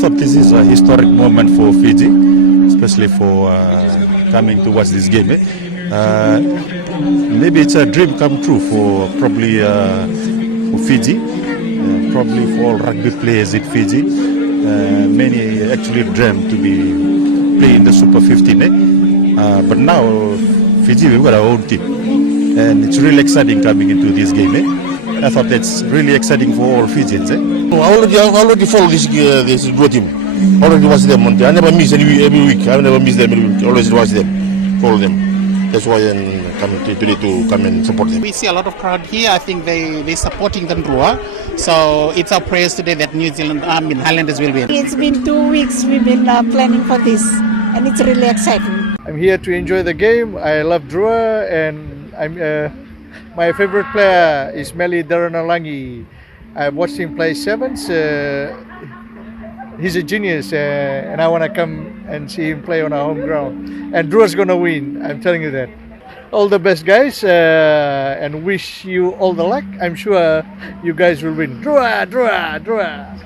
thought this is a historic moment for Fiji, especially for coming to watch this game. Maybe it's a dream come true for probably for Fiji, probably for all rugby players in Fiji. Many actually dream to be playing the Super 15. But now Fiji, we've got our own team, and it's really exciting coming into this game. I thought that's really exciting for all Fijians. I already follow this Drua team. Already watch them. I never miss every week. I never miss them every week. Always watch them, follow them. That's why I'm coming today to come and support them. We see a lot of crowd here. I think they're supporting the Drua. So it's our prayers today that New Zealand, Highlanders will win. It's been 2 weeks we've been planning for this, and it's really exciting. I'm here to enjoy the game. I love Drua, and my favorite player is Meli Daranalangi. I've watched him play sevens. He's a genius, and I want to come and see him play on our home ground. And Drua's going to win, I'm telling you that. All the best, guys, and wish you all the luck. I'm sure you guys will win. Drua, Drua, Drua.